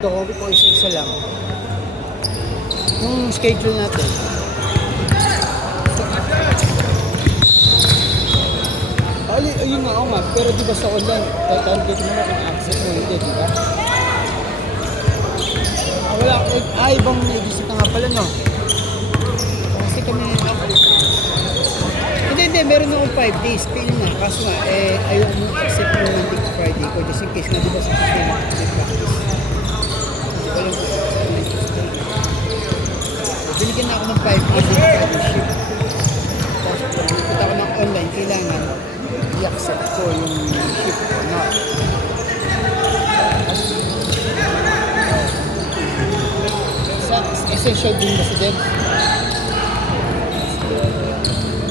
Kobe po isa-isa lang. Yung schedule natin. Ayun nga, nga. Pero di ba sa online, target mo na kung access mo hindi, di ba? Wala. Ibang nag-isip na nga pala, no? Kasi kami hindi. Meron akong 5 days. Kaya nga, kaso nga, ayaw mo accept mo ng Big Friday ko. Just in case na, di ba sa system mo, binigyan na ako ng 5 days ship. Tapos punta ako ng online, kailangan i-accept ko yung ship ko na. Essential din ba sa dem?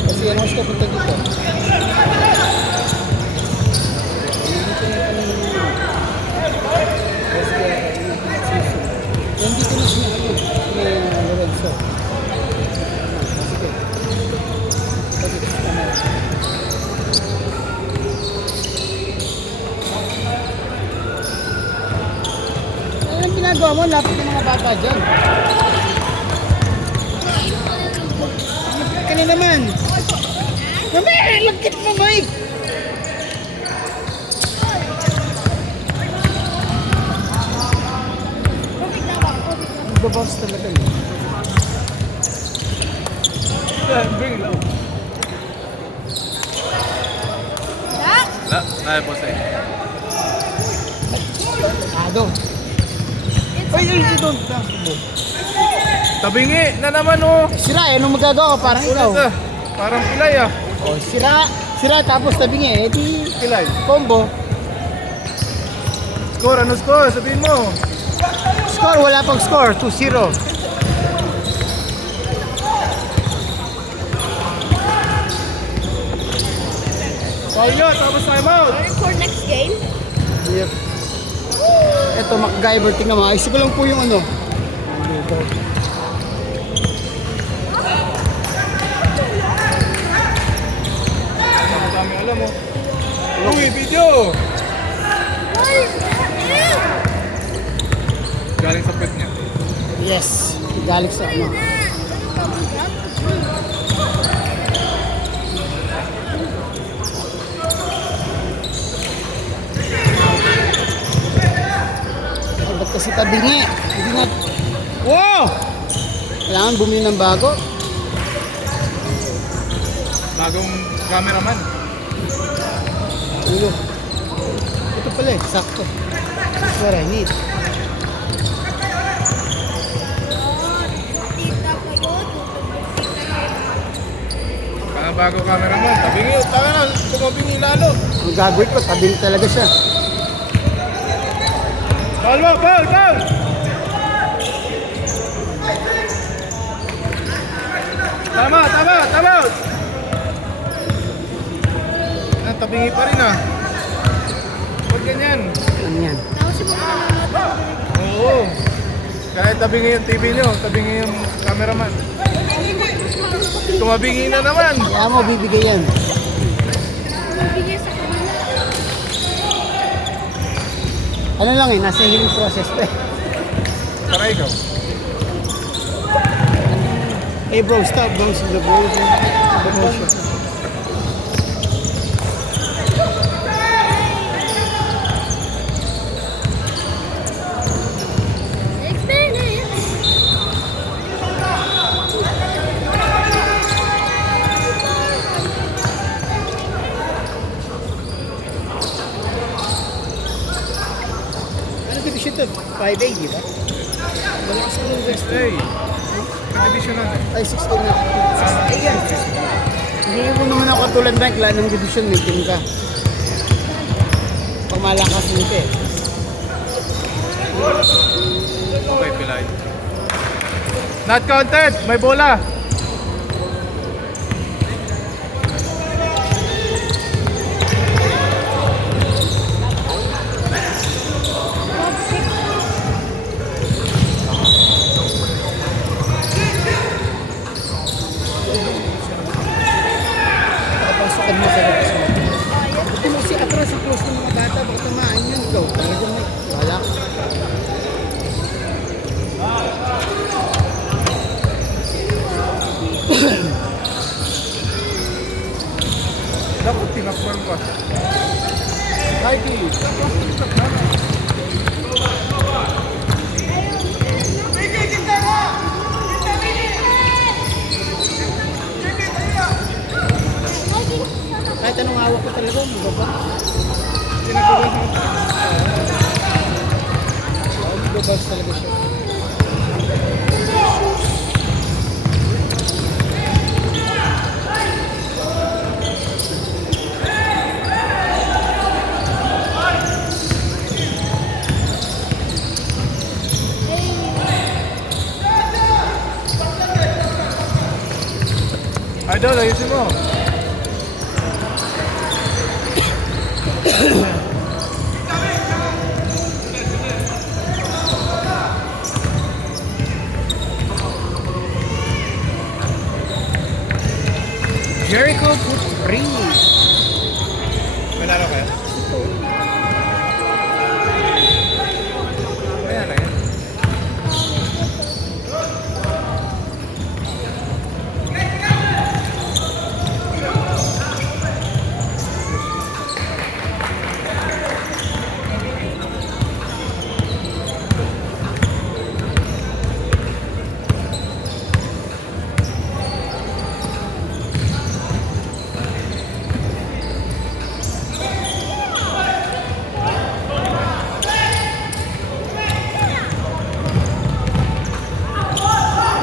Kasi ano mas kapunta dito? Nandito na siya ako. Lorenzo. Sige. Anong ginagawa mo? Lapit ng mga bata dyan. Ka na naman. Mamaya, lagkit mo, Mike. Nagbabounce talaga yun. Bring it up. Kaya po sa'yo. Ado. Ay, ito. Tabingi na naman oh. Sira, anong magagawa ko? Parang ikaw. Parang pilay ah. Oh, sira tapos tabingi. Eh, di Pilay. combo. Score, ano score? Sabihin mo. Score, wala pang score. 2-0. Foul nyo, tapos time out. For next game? Yep. Ito, MacGyver. Tingnan mo. Ayos ko lang po yung ano. Ang dami alam mo. Uy, video! Galing sa pet niya. Yes. Galing sa ano. Ay, ba't kasi tabingi? Hindi na... Wow! Kailangan bumili ng bago. Bagong cameraman. Ulo. Ito pala eh. Sakto. That's what I need. Mga bago cameraman. Tabingi, taka na. Tumabingi lalo. Ang gagawin ko, tabingi talaga siya. Foul mo, foul, foul! Tama. Tabingi pa rin ah. Huwag ganyan. Ano yan? Oo. Kahit tabingi yung TV nyo, tabingi yung cameraman. Tumabingi na naman. Kaya mo bibigay yan. Ano lang eh, nasa healing process pa eh. Para ikaw. Hey bro, stop bouncing the ball. The motion. Ano division to? 5A, di ba? Malakas ko ng West. Hey, ka-division na. Ay, 6A na. 6A yan. Hindi mo naman ako katulad Mike, wala ng division, may team ka. Pag malakas nito eh. Okay, pilay. Not counted, may bola. Papasokan mo sa labas mo. Ito mo si atras, ang close ng mga bata, baka tamaan yun. Ikaw, talagang wala. balls talaga siya. Idol, ayusin mo. Jericho put free. Manalo kayo? Ayan na yan.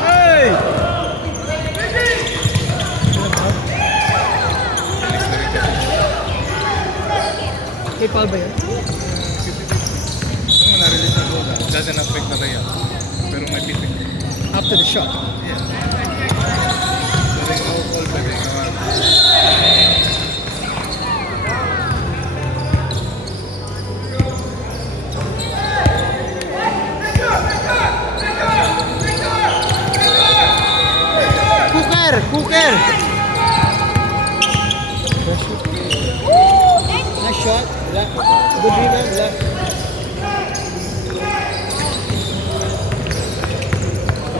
Hey! May foul ba yun? Ano na-release na bola? Doesn't affect na tayo. Pero may pitik. After the shot. Yeah. Pero yung no-call pwede naman. Cooker! Nice shot. Wala. Good rebound. Wala.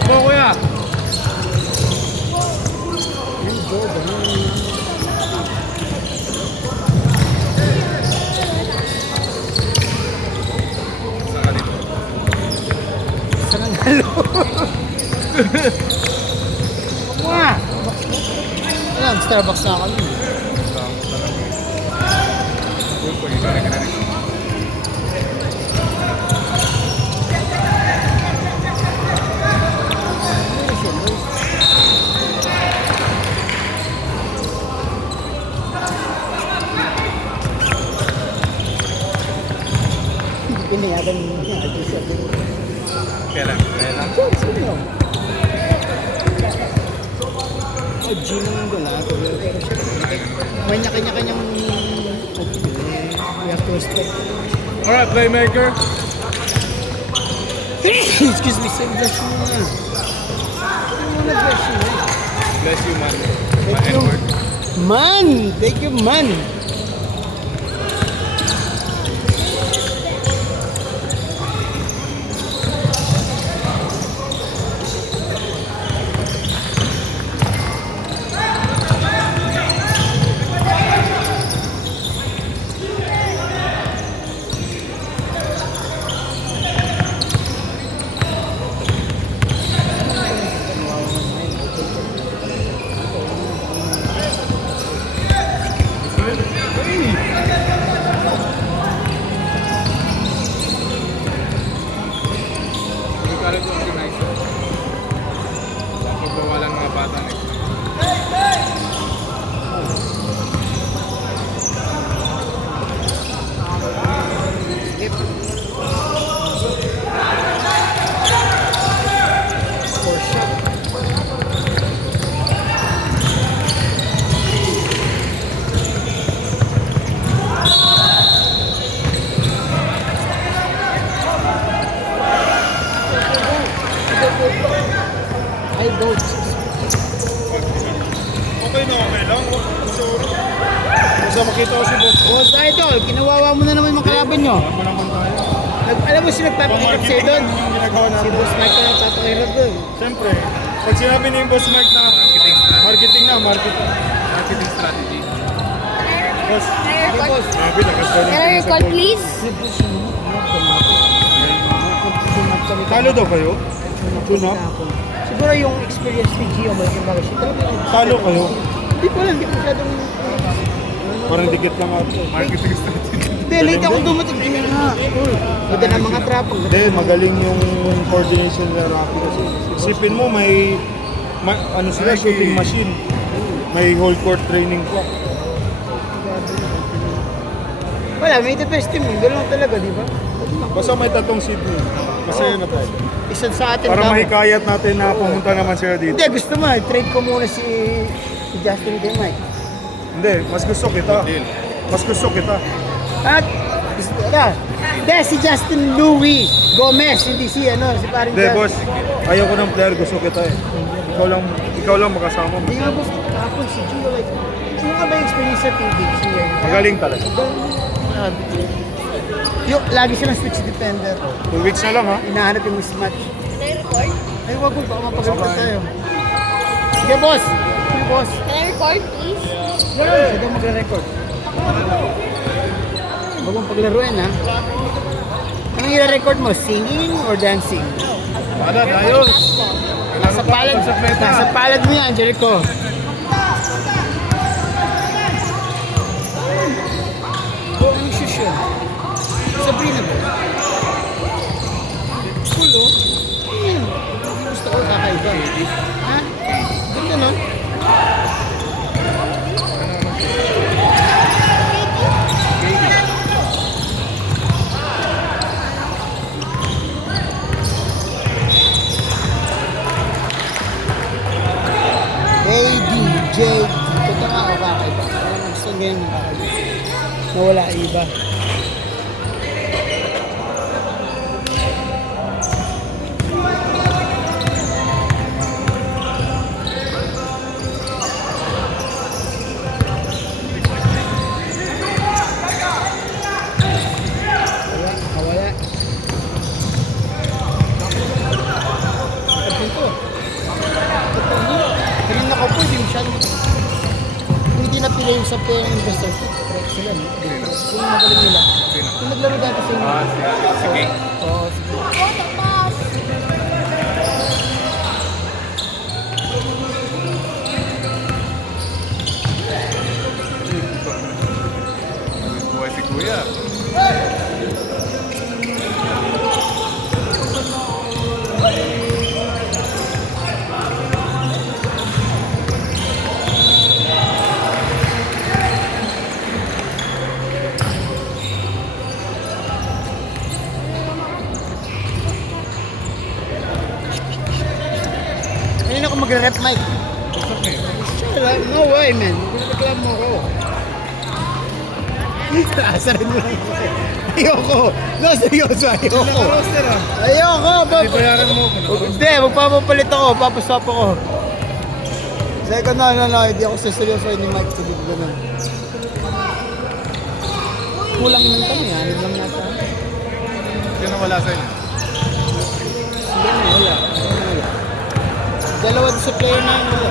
Go, kuya! Yung Jordan. Saan ka dito? Sarang halo. Wah! Alam, Starbucks na kami. Tama talaga. Uy, pag ito na kinarik. Hindi pinayagan niya. Kailan? Kailan? Sino? Oh, G naman doon ah. Pero may kanya-kanyang we have to respect. Alright, playmaker. Excuse me, sir. Bless you naman. Ano na bless you? Bless you, man. Thank you. N-word. Man! Thank you, man! Hindi ka rin organize. Pagbawalan mga bata next time. For sure. I don't. Okay na okay lang. Basta makita ko si boss. Boss Idol, kinawawa mo na naman yung mga kalaban nyo. Ako naman tayo. Alam mo sino nagpapakirap sa'yo doon? Yung ginagawa Si natin. Boss Mike na nagpapakirap doon. Siyempre, pag sinabi ni Boss Mike na marketing na, marketing strategy. Boss, Hey, boss. grabe na kasi Can I record, please? Si Boss yung sunod kami. Talo daw kayo? Sunod? Siguro yung experience ni Gio, malaking bagay siya. Talo kayo? Hindi ko alam, hindi ko masyadong... Parang dikit lang ako. Marketing strategy. Hindi, late ako dumating. Cool. Ganda ng mga trap. Ang Hindi, magaling yung coordination nila Rocky kasi. Isipin mo, ano sila, shooting machine. May whole court training pa. Wala, may the best team. Ganun talaga, di ba? Basta may tatong Sydney. Masaya na tayo. Isa sa atin. Para dapat. mahikayat natin na pumunta naman sila dito. Hindi, gusto mo. Trade ko muna si Justin kay Mike. Hindi, mas gusto kita. Mas gusto kita. At, hindi, si Justin Louis Gomez, hindi si parang Hindi, boss. Ayaw ko ng player, gusto kita eh. Ikaw lang makasama mo. Hindi nga boss, kapon si Gio, like, ano ka ba yung experience sa PBX niya? Magaling talaga. Lagi silang switch defender. 2 weeks na lang ha. Hinahanap yung mismatch. Can I record? Ay, wag mo, baka mapagalitan tayo. Sige, boss. Sige, boss. Can I record, please? Sige, magre-record. Huwag mong paglaruin, ha? Anong i-record mo? Singing or dancing? Ayos. Nasa palad mo yan, Jericho. Anong shoes yun? Sabrina ba? Cool, oh. Ayun. Gusto ko kakaiba. Ha? Ganda, no? AD, ito nga ako kakaiba. Gusto nga yung kakaiba. Nawala iba. Nawala. Kanina ko po, hindi masyadong hindi napila yung sa playing investor. Correct sila, no? Yung magaling nila. Yung naglaro dati sa inyo. Sige. Oo, sige. Buhay si Kuya. Ngayon ako magre-rep mic. Sure, no way, man. Reklamo mo ako. Asarin mo lang ako. Ayoko. No, seryoso, ayoko. Ayoko. Bayaran mo. Hindi, magpapapalit ako. Papastop ako. Sabi ko, no. Hindi ako seryoso ni Mike. Sabi ko ganun. Kulang naman kami, ha? Ano lang yata? Sino wala sa inyo? Hindi, wala. Dalawa doon sa player na yun, wala.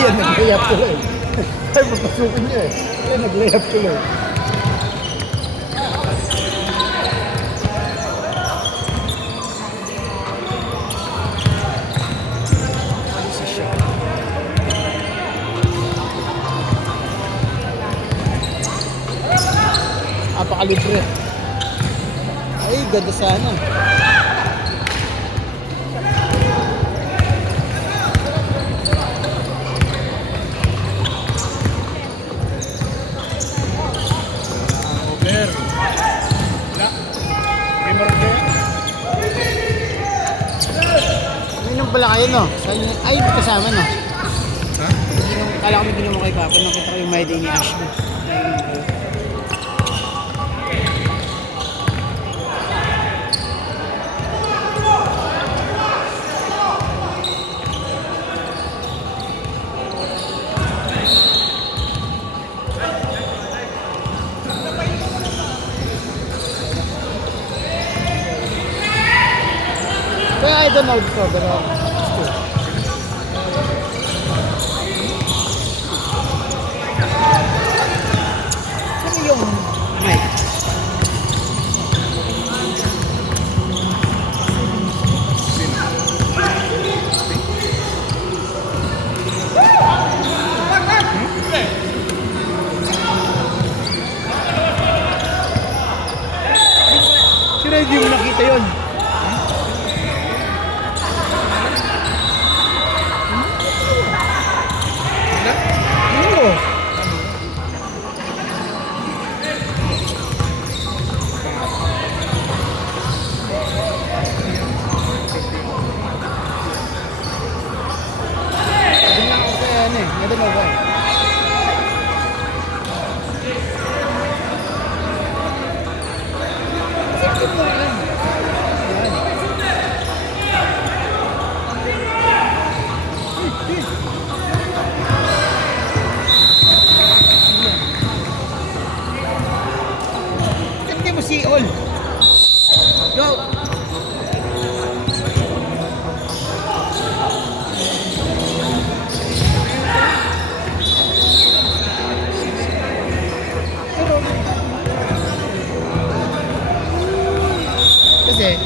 Ayan, nag-layup tuloy. Ay, papasukin niya eh. Ayan, nag-layup tuloy. Apakalibre. Ay, ganda sana. Over. Wala. May marag kaya? Minum pala kayo, no? Ay, hindi kasama, no? Ha? Kala ko may ginawa kay Papa. Nakita ko yung My Day ni Ashley. Ayun, okay. Kaya I don't know before, pero Ito yun. Oo. Sabi nga ako kaya ano eh. Ngayon mo ba eh. Kasi ito mo yan. Yan. Hindi mo si All. Go! Kasi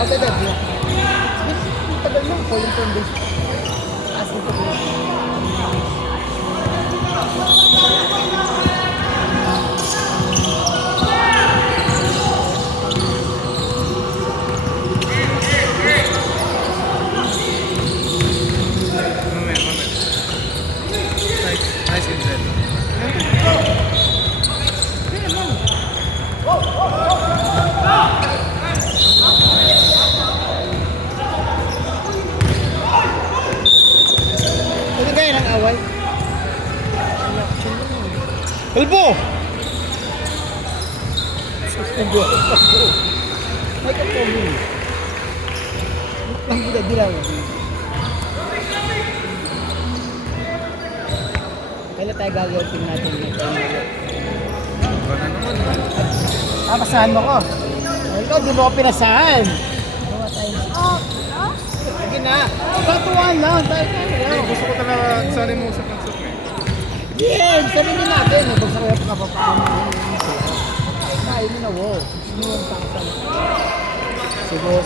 okay, that yun. Tagal lang po yung turn base. Asking ko po. Nice intel. Ano kaya ng away? Elbo! May kapobo. Ang dilaw. Kailan tayo gagawin natin dito? Baka naman. Pasahan mo ko. Ay, ikaw, di mo ko pinasahan. Gawa tayo. Sige na. Patuwan lang. Tayo. Gusto ko talaga sali mo sa concert eh. Yeah, sabihin natin. Basta kaya pagkapapakain. Kain mo na, wow. Sinuwang takasal. Siguro.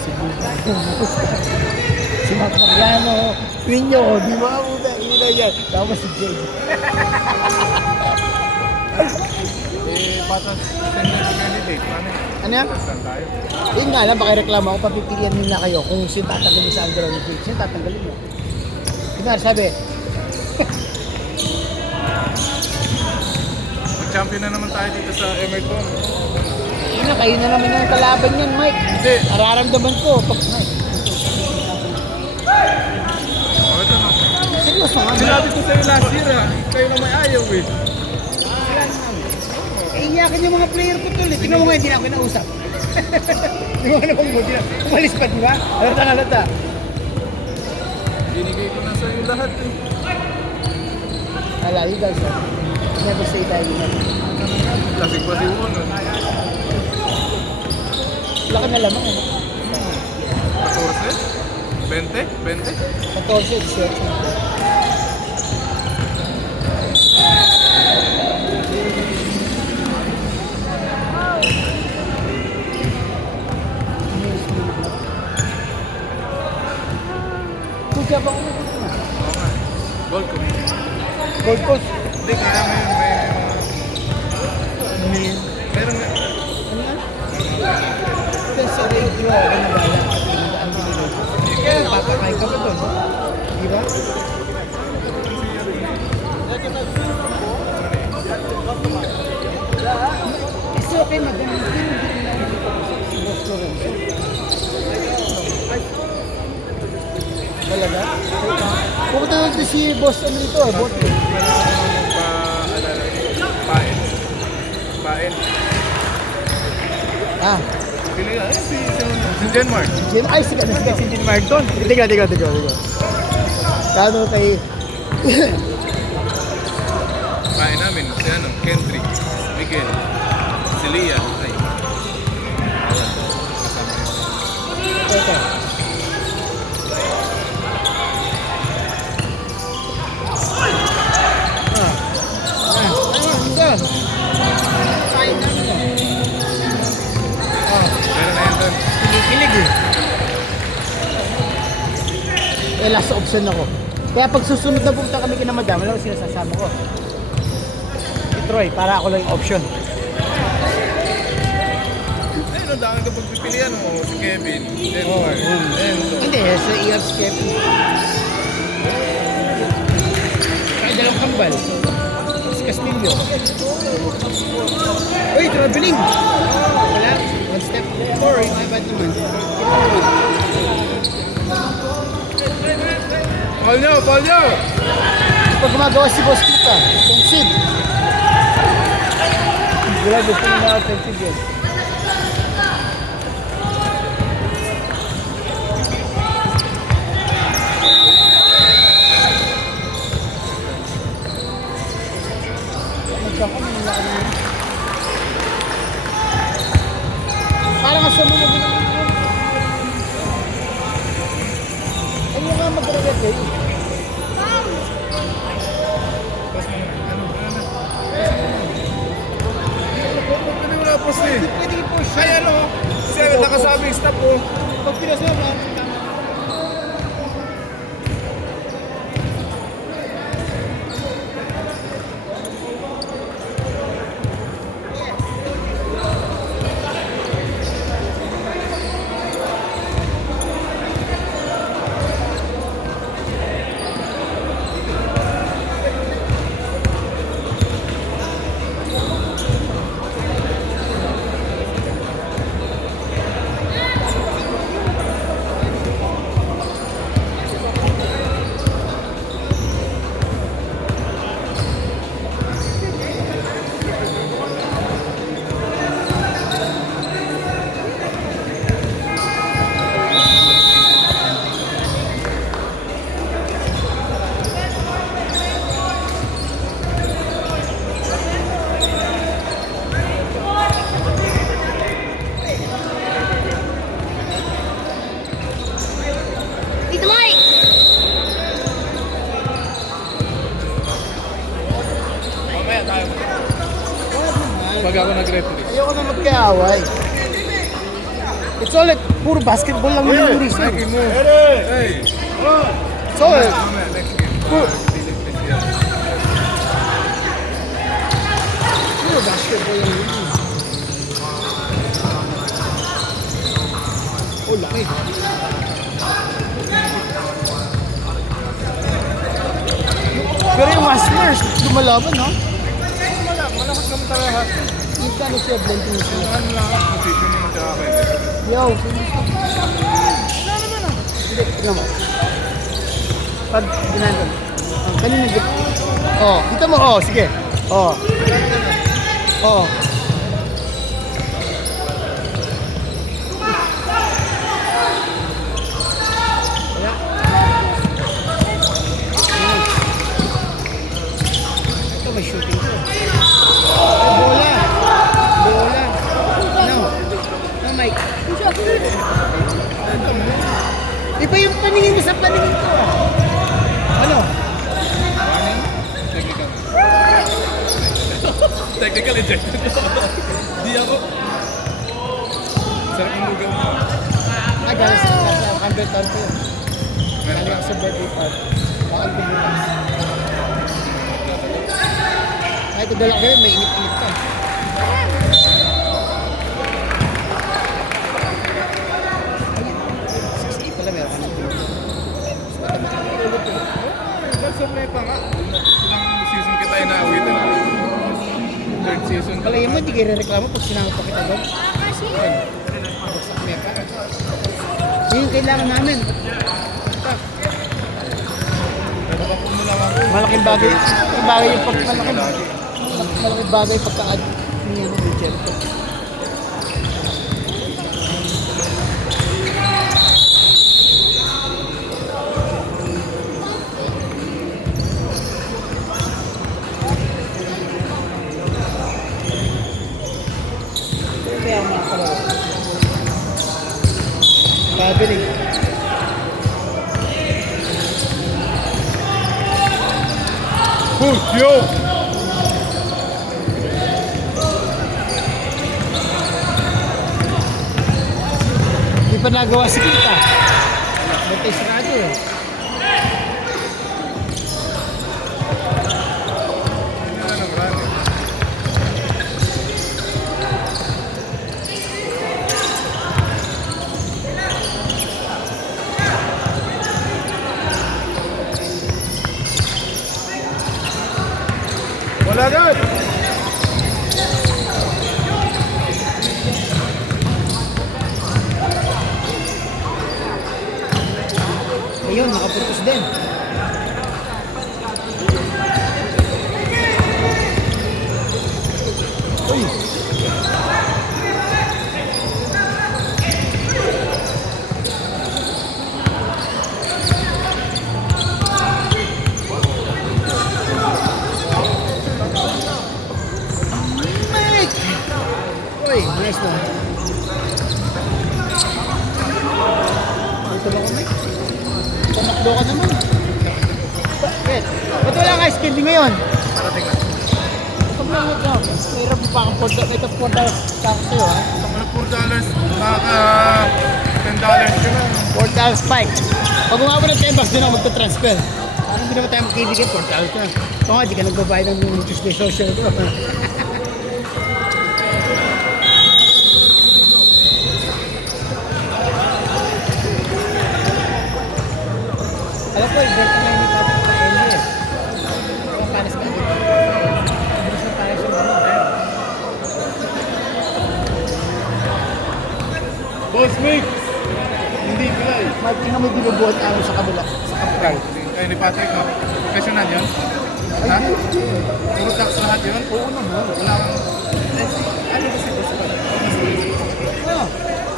Si Mac Mariano. Quinyo, di ba mo na ina yan. Tama si Jay. Patas, send na rin candidate. Paano yun? Ano yan? Saan tayo? Yun nga lang, pakireklamo ako, papipilian nila kayo kung sino tatanggalin sa underground ni Jake. Sino tatanggalin mo? Kunwari, sabi, Mag-champion na naman tayo dito sa Emerton. yun na, kayo na naman ang kalaban yan, Mike. Hindi. Nararamdaman ko. Pag, Oh, ito na. seryoso nga, Mike. Sinabi ko sa'yo last year ah. Kayo na may ayaw eh. Iiyakin yung mga player ko tuloy. Tingnan mo nga, hindi na ako kinausap. Tingnan mo na kung buti na. Umalis pa, di ba? Halata. Binigay ko na sa'yo lahat eh. Hala, you guys, never say die. Lasing pa si Uno. Laki na lamang, ano? 14? 20? 14, 18. Kaya ba ako na? Oo nga. Gold ko. Gold Coast. Hindi, kaya may meron nga. Ano yan? Ito sa radio ako na bala. Ang binigay ko. Kaya papakain ka ba doon? Di ba? It's okay, magandang talaga? Pupunta natin si boss ano ito eh, bot. Pain. Pain. Ah, Pili ka. Si Denmark. Jim, ay sige, si Jim Marton. Tiga. Kano kay... Pain namin. Si ano, Kendrick. Miguel. Si Lia. Ay. Teka. Kain na nila. Meron na yan doon. Kinikilig eh. Last option ako. Kaya pag susunod na pupunta kami kina madam, alam ko sinasasama ko. Troy para ako lang yung option. Ayun, ang dami ka pagpipilian mo. Si Kevin, Denmark, Enzo. Hindi, sa EF Skip. Kaya dalawang kambal. Si Castillo. Uy, traveling! Wala, one step forward. My bad naman. Paul nyo! Pag gumagawa si Boss Kita, offensive. Wala gusto nyo na offensive yun. Parang nga sa mga binigyan. Ayun nga mag-regat eh. Pwede mo na post eh. Pwede i-push. Ay ano, kasi nakasabi stop po. Pag pinasaya mo, Tito Mike! Mamaya tayo. Pag ako nag-referee. ayoko na magkaaway. It's all like, puro basketball lang yung reason. Nike mo. Hey! It's all like, Mamaya, next game. puro basketball lang yung reason. Oh, laki. Pero yung Hustlers, lumalaban, no? Malakas naman talaga. Yung kano siya, blending siya. Ano lang ang positioning sa akin. Yo, sino siya? Wala naman ah. Hindi, tignan mo. Pag ginandun. Kanina git. Oh, kita mo, oh, sige. Oh. Oh. Wala. Ito may shooting ko. Ay, bola. Bola. No. No, Mike. Iba yung paningin mo sa paningin ko ah. Ano? Technical. Technical ejected. Di ako. Sarap ang lugaw mo. Ah, dahil sa 100 ton ko yun. Dahil ako sa birthday party. Bakal ko bukas. Kahit ito dala kayo, may init-init ka. Ayun. 68 pala meron ka ng pinito. That's okay pa nga. Ilang season kita inaawitan na. Third season. Palagi mo, hindi kayo reklamo pag sinama pa kita doon. Bagsak meka. Yun yung kailangan namin. Nabako mo lang ako. Malaking bagay yung malaking bagay yung pagka-add niya ng Richard. Kaya mga kalaro. Traveling. Good, yo! Hindi pa nagawa si Kita. Ba't tayo sarado eh? Hindi na nang run eh. din. Uy. Mike! Uy, bless na. Ito lang ako, Mike. Tumakbo ka naman. Bakit? Ba't wala ka skating ngayon? Parating na. Pag lang ito, mayroon pa akong ito punta sa ako sa'yo, ha? $4, maka $10 yun lang. $4 spike. Pag umabot ng $10, din ako magta-transfer. Parang hindi naman tayo magkaibigan, $4 na. Ito nga, di ka nagbabayad ng Tuesday social ko. Alam ko, i-birth na yung ipapit sa Eli eh. Ang panas ka dito. Bilis na tayo siya gano'n. Boss Mick! Hindi pala eh. Mike, tingnan mo yung binubuhat ako sa kabila. Sa kapral. Ay, ni Patrick, no? Professional yun? Ha? Puro tax lahat yun? Oo naman. Wala kang... Ano ba si Boss pa? Ano?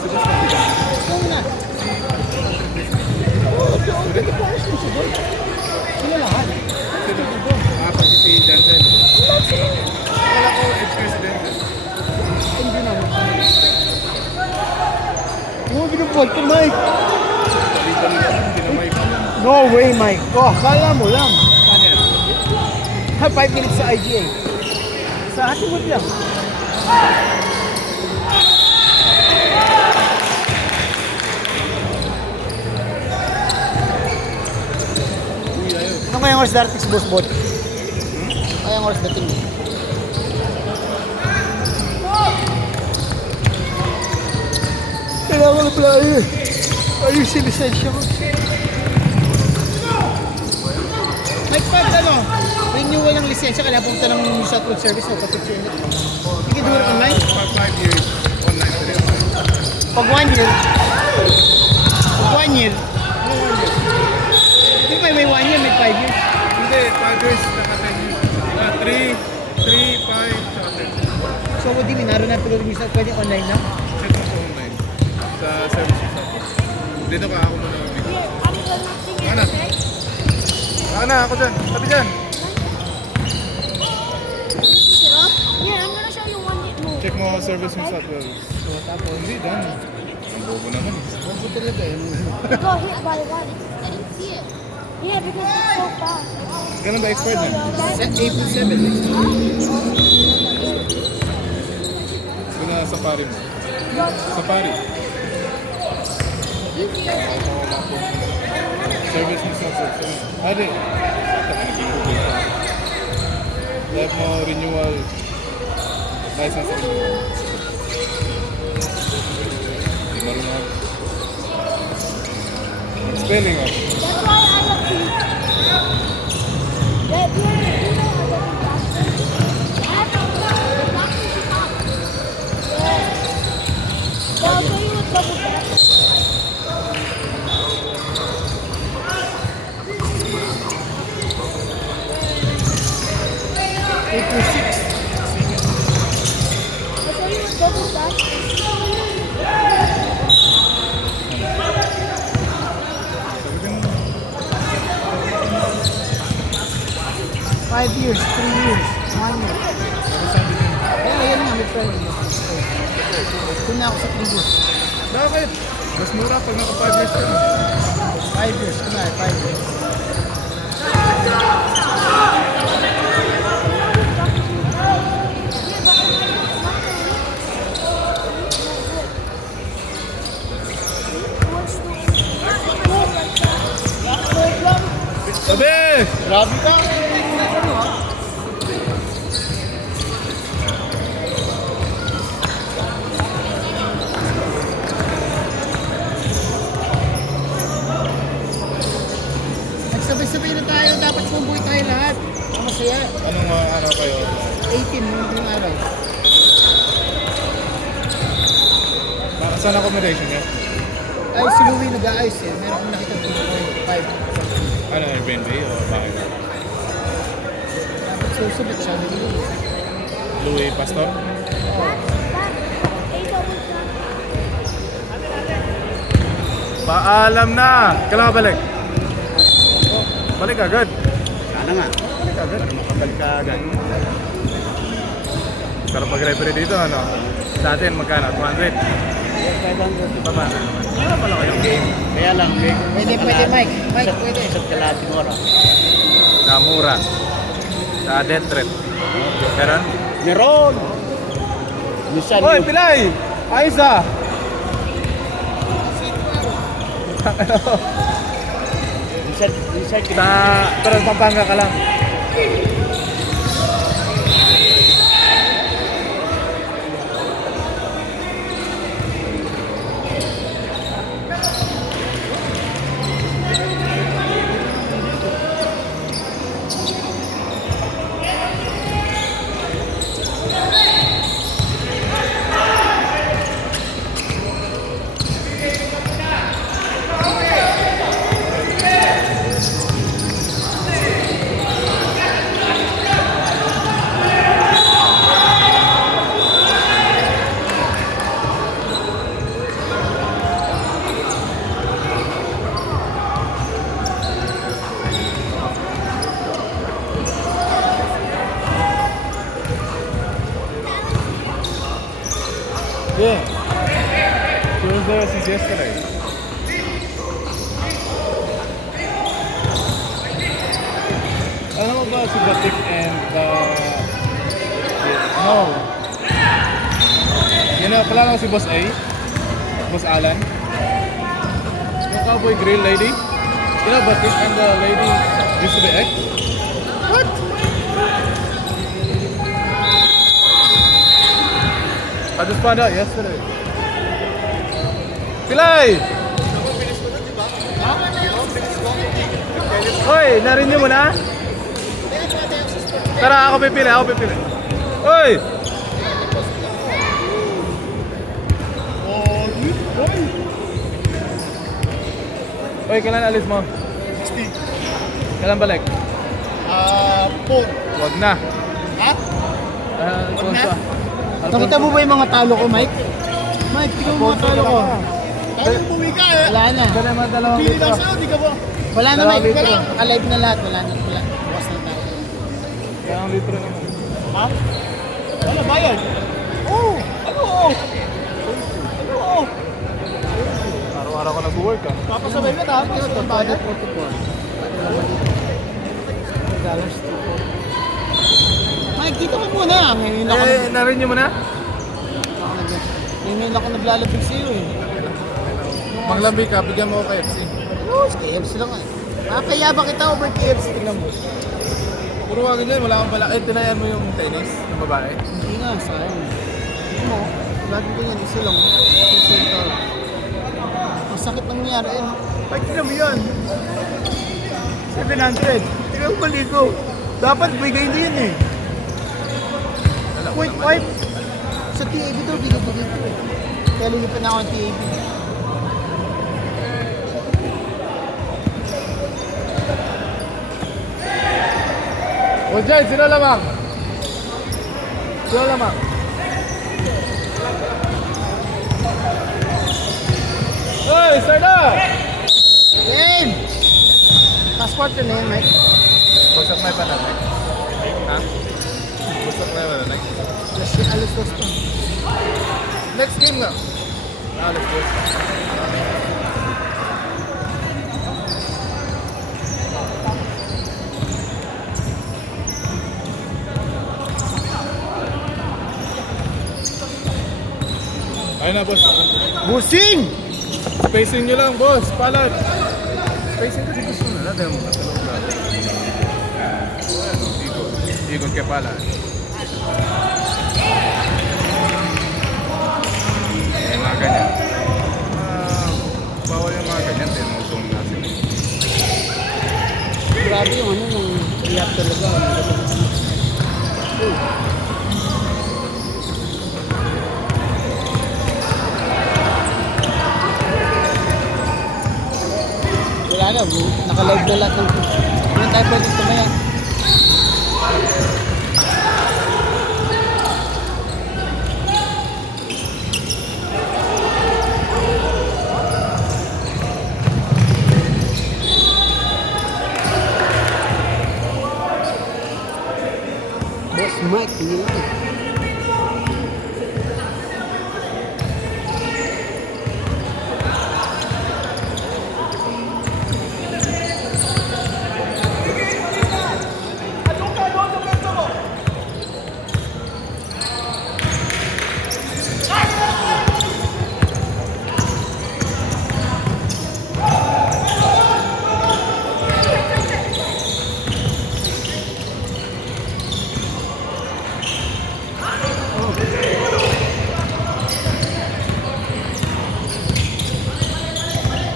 Si Boss pa. Oo na. Oo, dito po ayos yung sigol. Sila lahat. Ah, pati si Denzel. Wala ko ex-president. Hindi naman. Oo, binubuhat ko, Mike. No way, Mike. Oh, kala mo lang. Ha, 5 minutes sa IGA. Sa Hollywood lang. Ano kayang oras darating si Boss Bot? Kayang oras dating mo? Kailangan na pala ayusin lisensya mo. Mike, pag ano, renewal ng lisensya, kailangan pumunta ng New South Wales Service o pati-check. Hindi ka doon online? Pag 5 years, online pa rin. Pag 1 year, hindi pa may 1 year, may 5 years. Hindi, 5 years, naka 10 years. 3, 5, saka 10. So, what do you mean? Naroon na tulog yung isa, pwede online na? Check mo po online. Sa services natin. Dito ka ako muna. Ana. Ana, ako dyan. Tabi dyan. Yeah, I'm gonna show you one move. Check mo service mo sa 12. So, tapos, Hindi, dyan. Ang bobo naman. bago talaga eh. It got hit by the guy. I didn't see it. Yeah, because it's so fast. Ganun ba expired na? April 7. Ito na safari mo. Safari. Service mo sa 12. Ade. Live mo renewal. License renewal. Hindi marunong ako. Spelling ako. That's why I love to. That you know I love to practice. I have to practice it out. Yeah. So I'll show you a double practice. April 6. I'll show you a double practice. Five years, 3 years, 1 year. Oh, ayan nga, may friend. Doon na ako sa 3 years. Bakit? Mas mura pag naka 5 years ka na. 5 years, kunwari, 5 years. Sabi! Grabe ka! Nagsabay-sabay na tayo, dapat bumbuhay tayo lahat. Ang masaya. Anong araw kayo? 18 yung araw. Saan accommodation niya? Ay, si Louie nag-aayos eh. Meron akong nakita 2.5. Ano, Airbnb o bakit? Dapat susubit siya ni Louie. Louis Pastor? Paalam na! Kailan ka balik? Balik agad. Sana nga. Balik agad. Makabalik ka agad. Pero pag-referee dito, ano? Sa atin, magkano? 200? 500. Baba na naman. Wala pala kayong game. Kaya lang, pwede, Mike. Mike, pwede. Isang kalating oras. Namura. Sa death trip. Meron? Meron! Minsan Hoy, yung Pilay! Ayos ah! minsan Pero Pampanga ka lang. Yeah. She was there since yesterday. Alam mo ba si Batik and no. Yan na, pala si Boss A? Boss Alan? Yung cowboy grill lady? You know Batik and the lady used to be ex? What? I just found out yesterday. Pilay! Hoy, narinig mo na? Tara, ako pipili. Hoy! Hoy, kailan alis mo? 60. Kailan balik? 4. Wag na. Ha? Alfonso. Nakita mo ba yung mga talo ko, Mike? Mike, tingnan mo mga talo ko. Tayo buwi ka eh. Wala na. Dala mo dalawang Pili litro. lang sa'yo, di ka ba? Wala na, Dalawang Mike. litro. Alive na lahat. Wala. Bukas na tayo. Dalawang litro naman. Ha? Wala, bayad. Oo. Ano? Araw-araw ka nag-work ah. Papasabay ka tapos. Ito, bayad. $44. Mike, dito ka muna. Narinig mo na? Ngayon ako naglalabig sa'yo eh. Manglambi ka, bigyan mo ako KFC. Oo, KFC lang eh. Kaya ba kita over KFC? Tingnan mo. Puro wag ganyan, wala kang pala. Tinayan mo yung tennis ng babae. Hindi nga, sayang. Tingnan mo, lagi ganyan, isa lang. Isa ito. Masakit nangyari eh. Ay, tingnan mo yan. 700. Tingnan mo maligo. Dapat bigay din yun eh. Wait, wipe. Sa TAB daw, bigay-bigay ko eh. Kaya lilipan na ako ng TAB. O dyan, sino lamang? Sino lamang? Hoy, start up! Game! Passport yun eh, Mike. Bagsak na yung pananay. Ha? Bagsak na yung pananay. Alas dos to. Next game nga. Alas dos. Ayun na, boss. Busing! Spacing nyo lang, boss. Palad. Spacing kasi gusto na natin ang mga talong lang. Ikot kay palad. Yung mga ganyan. Bawal yung mga ganyan. Then, magtong natin. Grabe yung ano, yung iyak talaga. na, naka-live na lahat ng... Hindi tayo pwede tumaya. Boss Mike, hindi lang.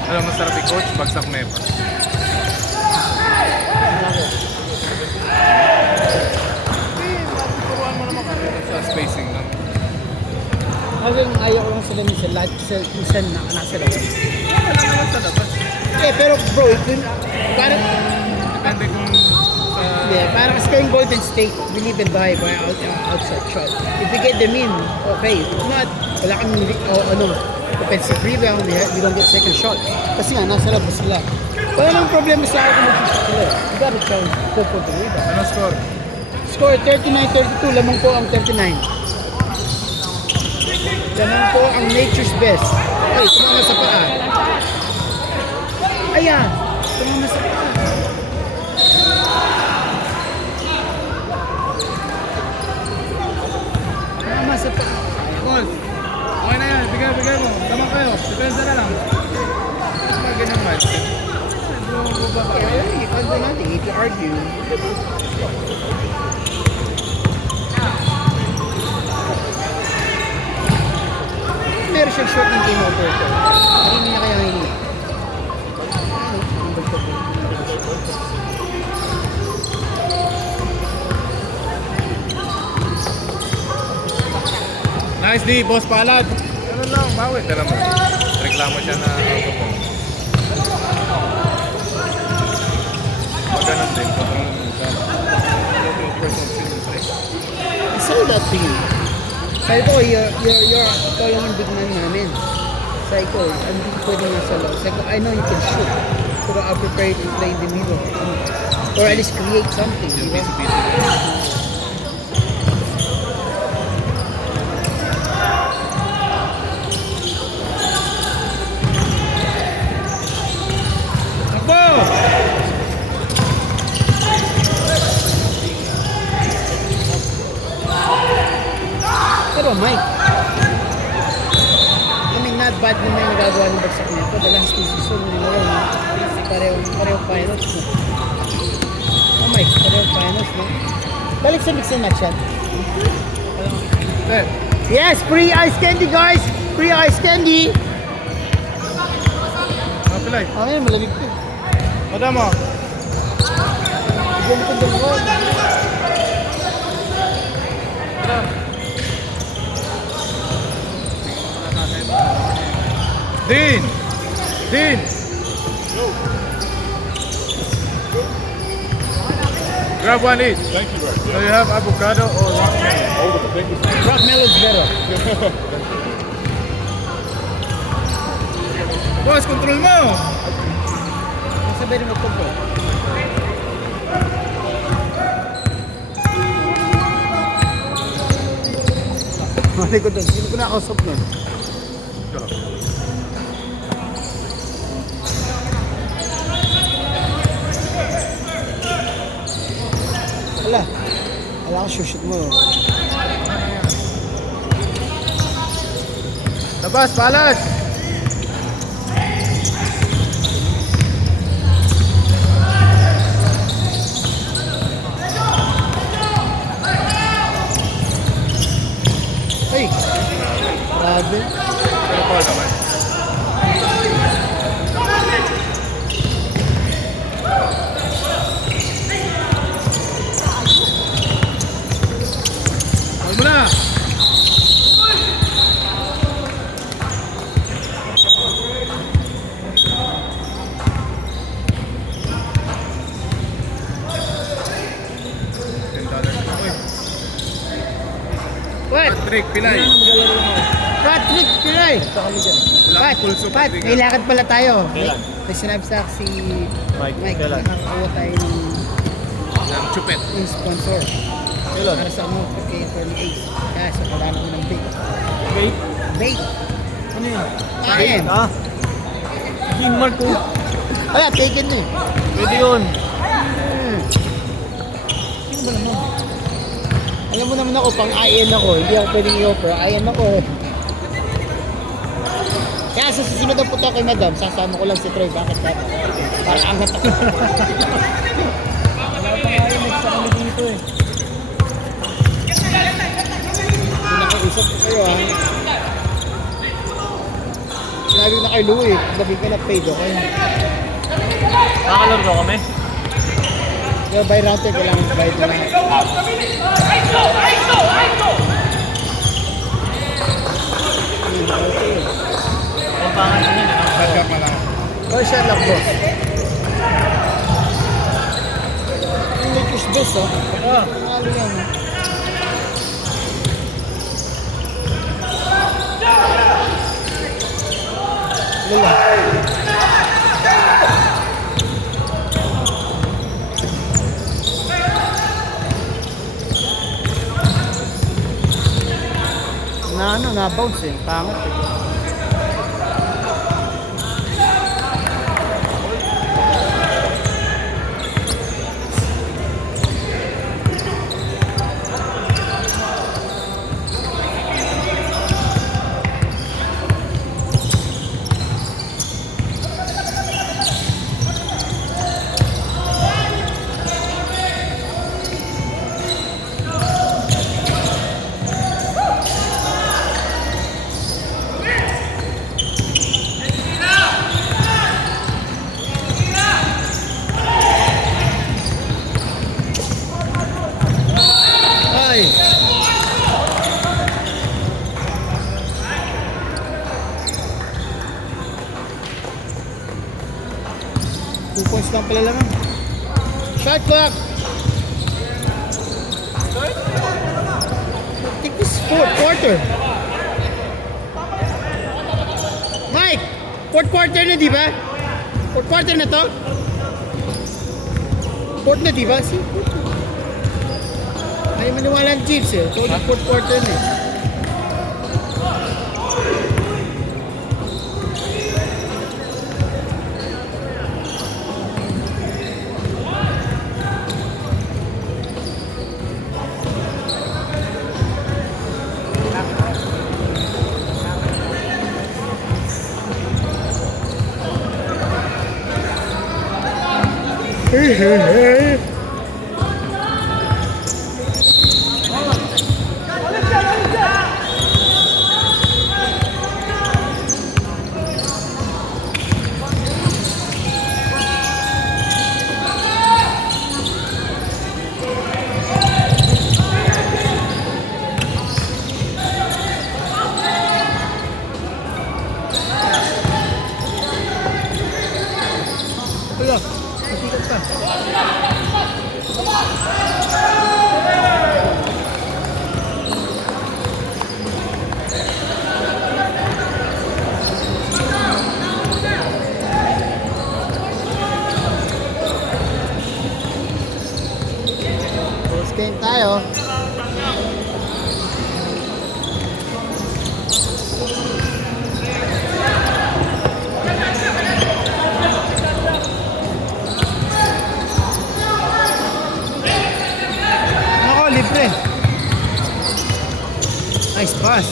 Alam mo, masarap i-coach, bagsak mepa. Turuan mo naman kami sa spacing lang. Kasi ayaw ko lang sila minsan, lahat minsan nasa labas. Wala naman sa labas. Pero bro, parang, Depende kung parang kasi kayong Golden State, we live and die by outside shot. If we get them in, okay. If not, wala kami offensive rebound, we don't get second shot. Kasi nga, nasa labas sila. Wala nang problema sa akin kung mag-shoot sila. You gotta challenge go for the rebound. ano score? Score 39-32, lamang po ang 39. Lamang po ang nature's best. Ay, tumama sa paa. Ayan, tumama sa paa. Tumama sa paa. Coach, okay na yan. Bigay mo. Tama kayo. Depensa na lang. Pag ganyan mindset. Yeah, you can't do nothing if you argue. Meron siyang short ng game over ko. Hindi niya kaya hindi. Nice D, boss palad. Ano lang, bawi ka naman. Reklamo siya na out of bounds. Maganon din. I say that to you. Sabi ko, ikaw yung big man namin. Sabi ko, hindi ko pwede nga sa loob. Sabi ko, I know you can shoot. Pero I'll prepare to play in the middle. Or at least create something. Yung Diba? busy. Pero Mike, I mean, not bad naman yung nagagawa ng bagsak niya. The last two season, pareho finals. No? Oh Mike, pareho finals. No? Balik sa mix and match yan. Yes, free ice candy guys! Free ice candy! Pilay. Ay, malamig ko. Madama. Diyan ko doon. Dean! Grab one each. Thank you, bro. So you have avocado or rock melon? Thank you. Rock melon is better. Boss, control mo! Sabay rin mag-control. Mali ko doon. Hindi ko nakausap nun. Wala ka shoot mo. Labas, palad! Ay! Grabe. Pero call naman. Call mo na! Patrick, Pilay. Patrick, Piray! Wala Pat, akong pulso, Pat, Patrick. may lakad pala tayo. Kailan? May sinabi sa akin si Mike, Mike, kailan? nakakakuha tayo ng Ang chupet. sponsor. Kailan? Para sa ano, kay Attorney Ace. Kaya sa kailangan ko ng bait. Wait. Bait! Ano yan? Kain! Ah? Green mark ko. Wala, taken na eh. Pwede yun. Sino ba naman? Alam mo naman ako, pang IN ako. Hindi ako pwedeng i-offer. IN ako. Kaya sa susunod ang puto kay Madam, sasama ko lang si Troy. Bakit ka? Para angat ako. Wala pa nga yun. Next kami dito eh. Pinakausap ko kayo ha. Sinabi ko na kay Lou eh, gabi ka na paid okay. Nakakalaro kami. Pero by round trip, kailangan bayad na lang. Ang pangalan niya na. Badka pala. Oh, siya lang boss. Yung latest boss oh. Panalo yan oh. Lula. Na bounce eh, pangat eh. Ay! Two points lang pala lang. Shot clock! I think this is fourth quarter. Mike! Fourth quarter na, di ba? Fourth quarter na to? Fourth na, di ba? See? Ay, maniwala ang Chiefs eh. Ito yung fourth quarter na eh. Hey, hey, hey. Wala, natikat ka. Full game tayo. Nako, libre. Nice pass.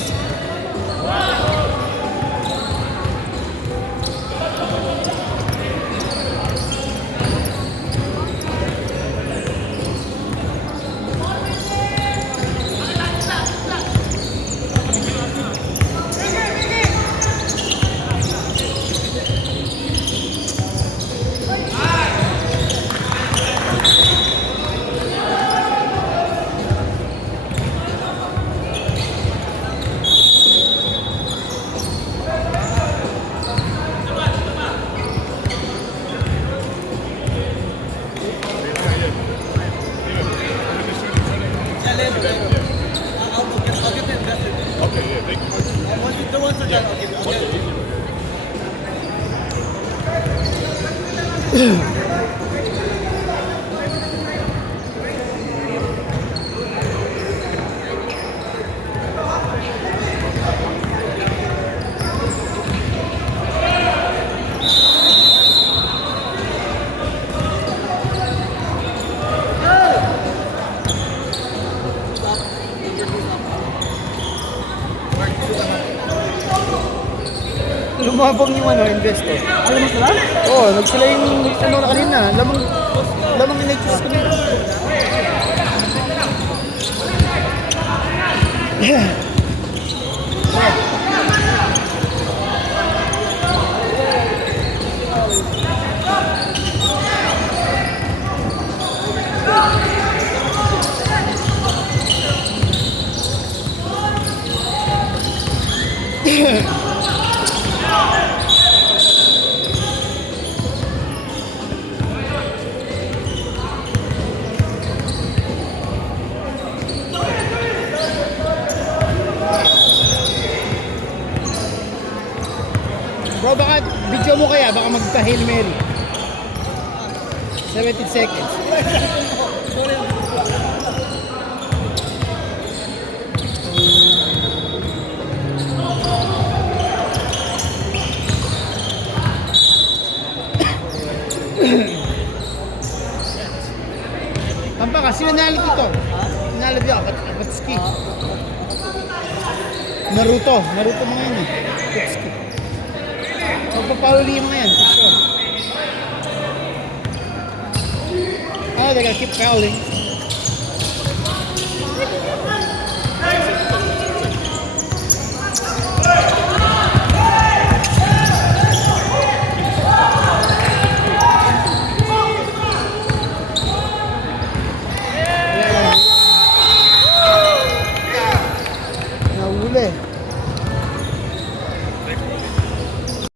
Lumabang yung investor. Alam mo sila? Oo, nagsila yung na kanina. Lamang in-choose ko nila. Bro, baka video mo kaya, baka magka-Hail Mary. 17 seconds. Tampa ka, sino nalo dito? Nalo dito, Akatsuki. Naruto mga yun eh. Akatsuki. Magpapahuli yung mga yan, for sure. Oh, they gotta keep fouling.